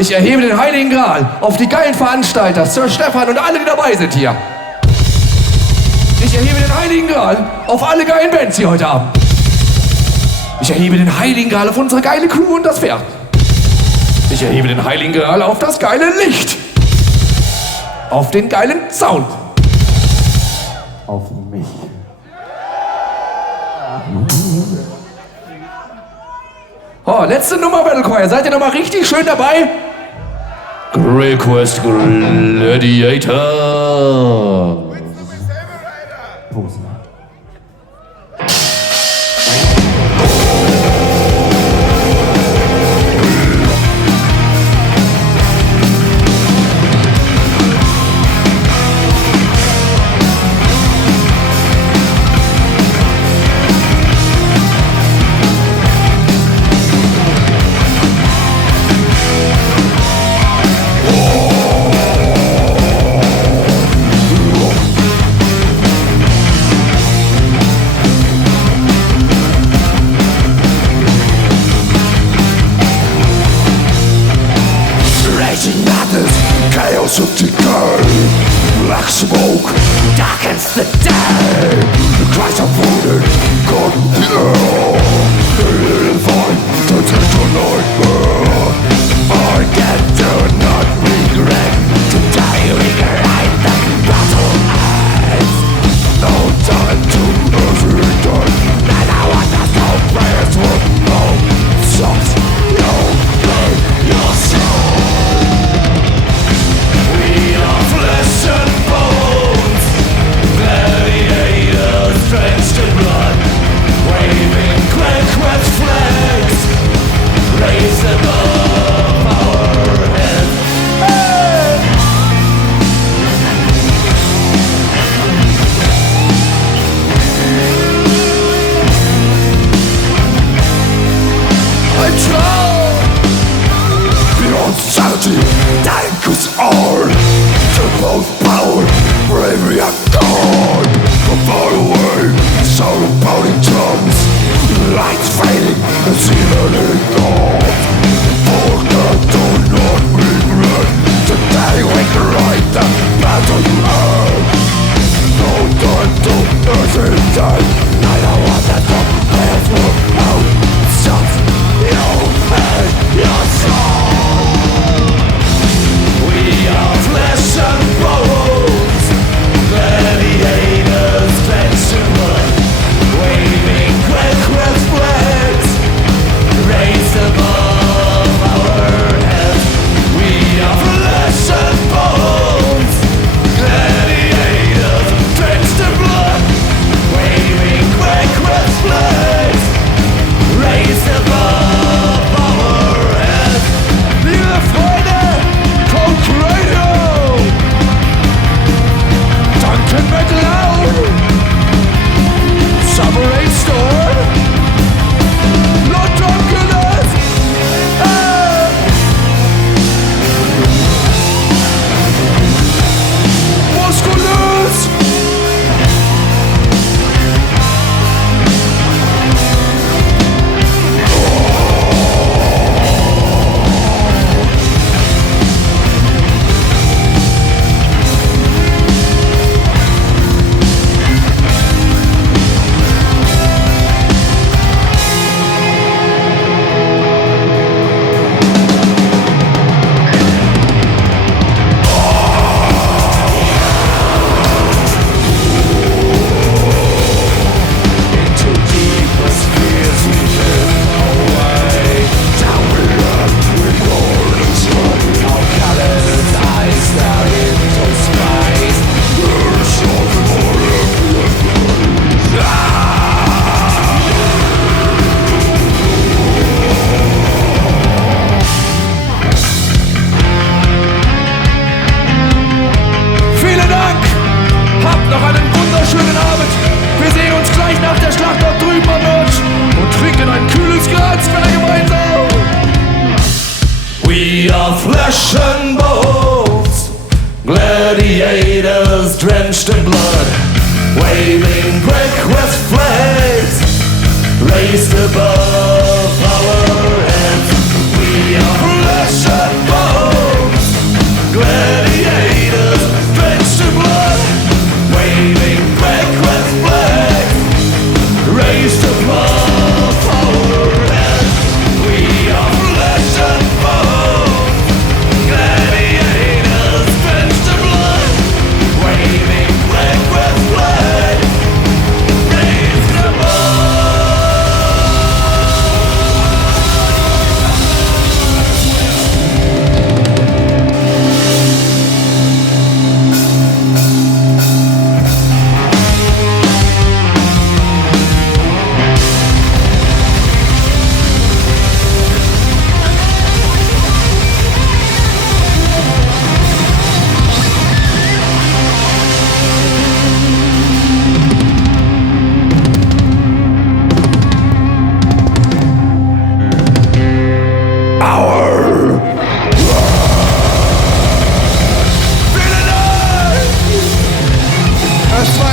Ich erhebe den Heiligen Gral auf die geilen Veranstalter, Sir Stefan und alle, die dabei sind hier. Ich erhebe den Heiligen Gral auf alle geilen Bands hier heute Abend. Ich erhebe den Heiligen Gral auf unsere geile Crew und das Pferd. Ich erhebe den Heiligen Gral auf das geile Licht. Auf den geilen Sound. Auf mich. Oh, letzte Nummer, Battle Choir. Seid ihr noch mal richtig schön dabei? Request Gladiator. Chaos of decay, black smoke darkens the day. The cries of wounded, God in the air. The little void turns into nightmare. I do not regret to die right the battle ends. No time to hesitate. And I want us no prayers will no songs. You play your soul. Flesh and bones, gladiators drenched in blood, waving conquest flags, raised above our heads. Hey! I drown beyond sanity, dying 'cause all. Both power, bravery and God. From far away, sound of pounding drums, lights fading, and ceiling God. For God do not regret the day we right the battle end. No time to hesitate. I don't want that to pass for out. Shots, you and your soul. We are flesh and bones, gladiators drenched in blood, waving conquest flags, raised above our heads. We are flesh and bones, gladiators drenched in blood, waving conquest flags, raised above our heads. The fighter, Concreto! Duncan MacLeod! Summer Rain Storm! Lord Drunkeness! Musculus! Noch einen wunderschönen Abend. Wir sehen uns gleich nach der Schlacht dort drüben am Notch und trinken ein kühles Glas gemeinsam. We are flesh and bones, gladiators drenched in blood, waving breakfast flags, raised above our heads. We are flesh and bones. Das war